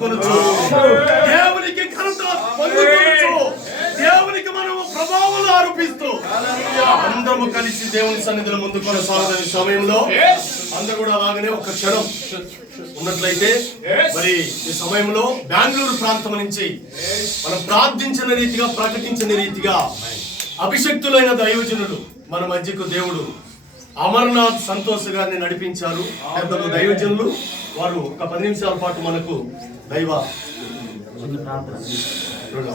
మహిమ దేవునికి ఘనత పొందుకొనొచ్చు. దేవునికి మనము ప్రభావాలు ఆరోపిస్తూ. అందరము కలిసి దేవుని సన్నిధిలో ముందు కొనసాగుతున్న సమయంలో అందరూ కూడా అలాగనే ఒక క్షణం ఉన్నట్లయితే మరి ఈ సమయంలో బెంగళూరు ప్రాంతం నుంచి మనం ప్రార్థించిన రీతిగా ప్రకటించిన రీతిగా అభిషక్తులైన దైవజనులు మన మధ్యకు దేవుడు అమర్నాథ్ సంతోష్ గారిని నడిపించారు. పెద్దలు దైవజనులు? వారు ఒక పది నిమిషాల పాటు మనకు దైవ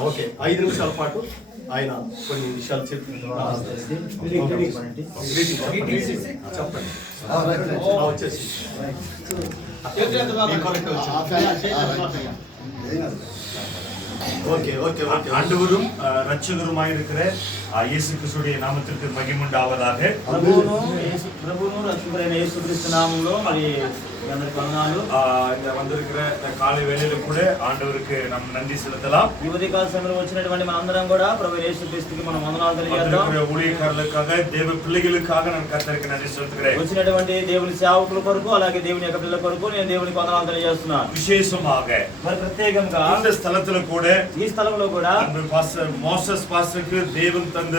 ఓకే ఐదు నిమిషాల పాటు ఆయన కొన్ని విషయాలు చెప్పి చెప్పండి ఆ, వచ్చేసి మీ కొరకు వచ్చేసి. ஓகே ஓகே ஓகே ஆண்டவரும் அஹ், இரட்சகருமாய் இருக்கிற அஹ், இயேசு கிறிஸ்துடைய நாமத்திற்கு மகிமுண்டாவதாக ప్రభువును యేసు ప్రభువును రక్షకుడైన యేసుక్రీస్తు నామంలో మరి మీ అందరికి వందనాలు அஹ், இங்க வந்திருக்கிற இந்த காலை வேளையில கூட ஆண்டவருக்கு நம் நன்றி செலுத்தலாம் ఈ ఉదయకాల సమయంలో వచ్చినటువంటి మన అందరం కూడా ప్రభు యేసుక్రీస్తుకి మనం వందనాలు తెలియజేద్దాం வந்திருக்கிற ஊழியக்காரர்களுக்காக தேவ பிள்ளைகளுக்காக நான் கர்த்தருக்கு நன்றி செலுத்துகிறேன் వచ్చినటువంటి దేవుని సేవకుల కొరకు అలాగే దేవుని యొక్క పిల్లల కొరకు నేను దేవునికి వందనాలు తెలియజేస్తున్నాను விசேஷமாக మరి ప్రత్యేకంగా இந்த ஸ்தலத்துல கூட ఈ స్థలంలో కూడా அன்பு பாஸ்டர் மோசஸ் பாஸ்டருக்கு தேவன் தந்த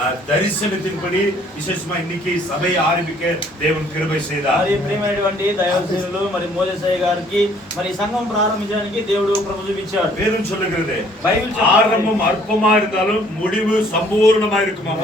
அஹ், தரிசனத்தின்படி விசேஷமா இன்னைக்கு சபையை ஆரம்பிக்க தேவன் கிருபை செய்தார் మరి ప్రియమైనటువంటి దైవజనులు మరి మోజసయ్య గారికి మరి ఈ సంఘం ప్రారంభించడానికి దేవుడు ప్రభు చూపించాడు வேதம் சொல்லுகிறது బైబిల్ చెప్తుంది. ஆரம்பம் அற்பமா இருந்தாலும் முடிவு சம்பூர்ணமா இருக்குமா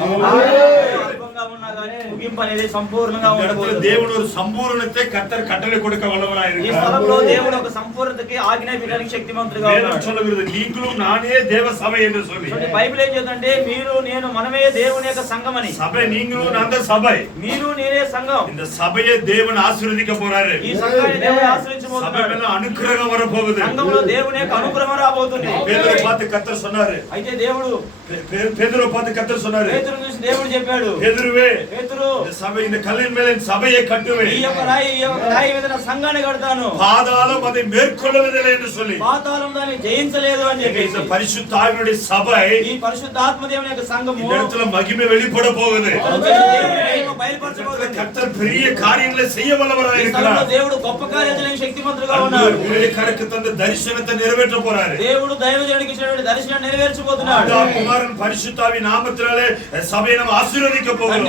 అల్పంగా ఉన్నా కానీ ముగింపు అనేది సంపూర్ణంగా இந்த இடத்துல ఉండకూడదు தேவன் ஒரு சம்பூரணத்தை கத்தர் கட்டளை கொடுக்க வல்லவராய் ఈ இருக்கிறார் స్థలంలో దేవుడు ఒక సంపూర్ణతకి ఆజ్ఞాపించడానికి శక్తిమంతుడిగా வேதம் ఉన్నాడు சொல்லுகிறது நீங்களும் நானே தேவ சபை என்று சொல்லி చూడండి, బైబిల్ ఏం చెప్తుందంటే మీరు నేను మనమే దేవుని యొక్క సంఘం అని சபை நீங்களும் நான் தான் சபை మీరు నేనే సంఘం இந்த சபையை தேவன் ஆசீர்வதிக்க போறாரு ఈ సంఘాన్ని దేవుడు சபை ఆశ్రయించబోతున్నాడు மேல அனுக்கிரகம் வரப்போகுது సంఘంలో దేవుని యొక్క అనుగ్రహం రాబోతుంది பேதுரு பார்த்து கத்தர் சொன்னாரு అయితే దేవుడు பே- பே- பேதுருவை பார்த்து கத்தர் சொன்னாரு పేతురు చూసి దేవుడు చెప్పాడు பேதுருவே పేతురు இந்த சபை இந்த கல்லின் மேல இந்த சபையை ఈ கட்டுவேன் యొక్క రాయి ఈ యొక్క రాయి మీద నా సంఘాన్ని కడతాను பாதாளம் அதை மேற்கொள்வதில்லை என்று சொல்லி పాతాళం దాన్ని జయించలేదు అని இந்த చెప్పేసి பரிசுத்த ஆவியுடைய சபை ఈ పరిశుద్ధ ఆత్మదేవుని యొక్క సంఘము இந்த இடத்துல மகிமை வெளிப்பட போகுது ఇక్కడ నుంచి దేవుని మహిమ இந்த இடத்துல బయలుపరచబోతుంది கர்த்தர் பெரிய காரியங்களை செய்ய வல்லவராக ఈ స్థలంలో இருக்கிறார் దేవుడు గొప్ప కార్యాచరణ శక్తిమంతుడుగా ఉన్నాడు ஊழியக்காரருக்கு தந்த தரிசனத்தை நிறைவேற்ற போறாரு దేవుడు దైవజనుడికి ఇచ్చినటువంటి దర్శనం నెరవేర్చబోతున్నాడు பிதா, குமாரன் பரிசுத்தாவி நாமத்தினாலே சபையை நம்ம ஆசீர்வதிக்க తండ్రి போகிறோம் కుమార పరిశుద్ధాత్మనాలు సంఘాన్ని మనం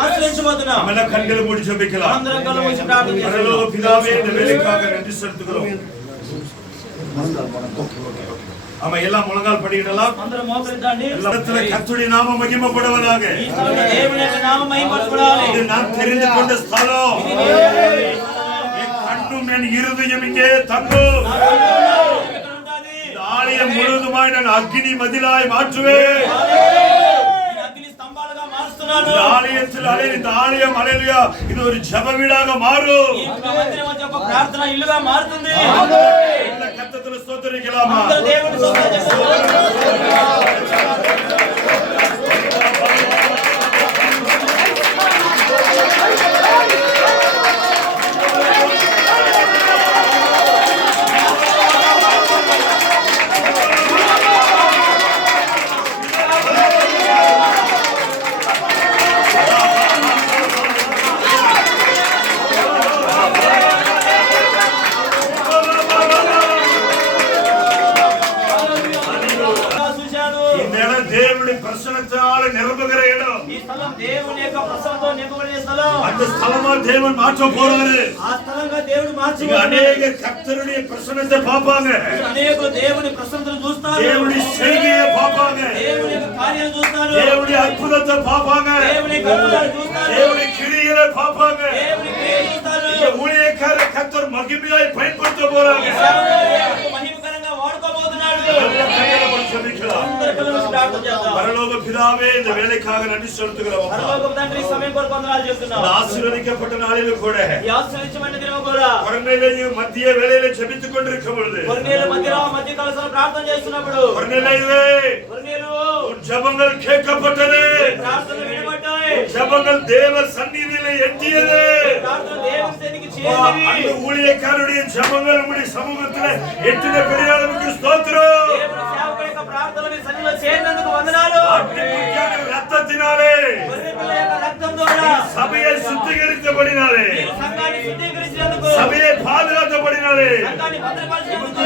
ఆశ్రయించబోతున్నాం நம்ம எல்லாம் கண்களை மூடி ஜெபிக்கலாம் అందరం కళ్ళు మూసి ప్రార్థన பரலோக చేస్తున్నాం பிதாவே இந்த வேலைக்காக நன்றி செலுத்துகிறோம் ஆமா எல்லாம் முழங்கால் படிக்கிடலாம் అందరం మోకరిద్దండి எல்லா இடத்துல கர்த்தருடைய நாம மகிமைப்படுவதாக ఈ స్థలంలో దేవుని యొక్క నామం మహిమపరచబడాలి இது நான் தெரிந்து கொண்ட ஸ்தலம் ఇది నేను என் கண்ணும் என் இருதயம் இங்கே தங்கும் ఇక్కడ ఉండాలి. இந்த ஆலயம் முழுவதுமாய் நான் அக்னி மதிலாய் மாற்றுவேன் இது ஒரு ஜப வீடாக மாறும் பிரார்த்தனா இல்லுகா மாறுతుంది கத்தத்துல சோதரிக்கலாமா தேவன் சோதரிக்கலாமா தேவனுடைய பிரசனத்தால நிரம்புகிற இடம் ఈ స్థలం దేవుని యొక్క ప్రసన్నతో నింపబడిన స్థలం அந்த ஸ்தலமா தேவன் மாற்ற போறாரு ఆ స్థలంగా దేవుడు இங்க మార్చి அநேக கர்த்தருடைய பிரசனத்தை பார்ப்பாங்க అనేక దేవుని ప్రసన్నతను చూస్తారు தேவனுடைய செய்கையை பார்ப்பாங்க దేవుని యొక్క కార్యాలు చూస్తారు தேவனுடைய அற்புதத்தை பார்ப்பாங்க దేవుని కర్మలను చూస్తారు தேவனுடைய கிரிகளை பார்ப்பாங்க దేవుని క్రియలు చూస్తారు இந்த ஊழியக்கார கர்த்தர் மகிமையாய் பயன்படுத்த போறாங்க నుంచి ప్రార్థన చేద్దాం பரலோக பிதாவே இந்த வேலைக்காக நன்றி செலுத்துகிறோம் அப்பா. పరలోకపు తండ్రి ఈ సమయం కొరకు వందనాలు చెప్తున్నాం இந்த ஆசீர்வதிக்கப்பட்ட நாளிலும் கூட ఈ ఆశ్రయించమైన దినము కూడా குரநிலையும் மத்திய வேலையில ஜெபித்துக் கொண்டிருக்கும் பொழுது కొన్నేళ్ళ మధ్యలో మధ్య కలసలు ప్రార్థన చేస్తున్నప్పుడు குரநிலையிலே కొన్నేళ్ళు உன் ஜெபங்கள் கேட்கப்பட்டது ప్రార్థనలు వినబడ్డాయి ஜெபங்கள் தேவ சந்நிதியில எட்டியது ప్రార్థన దేవుని సన్నిధికి அப்பா, அந்த చేరింది ஊழியக்காரருடைய ஜெபங்கள் உங்களுடைய சமூகத்துல எட்டின பெரிய அளவுக்கு ஸ்தோத்திரம் దేవుని సేవకుల ప్రార్థనని సన్నిధిలో చేరినందుకు వందనాలు. అగ్ని శుద్ధీకరించబడినాలి. మీరు శుద్ధీకరించినందుకు సభయే పాదులతో పడినాలి. సంఘాన్ని భద్రపరిచినందుకు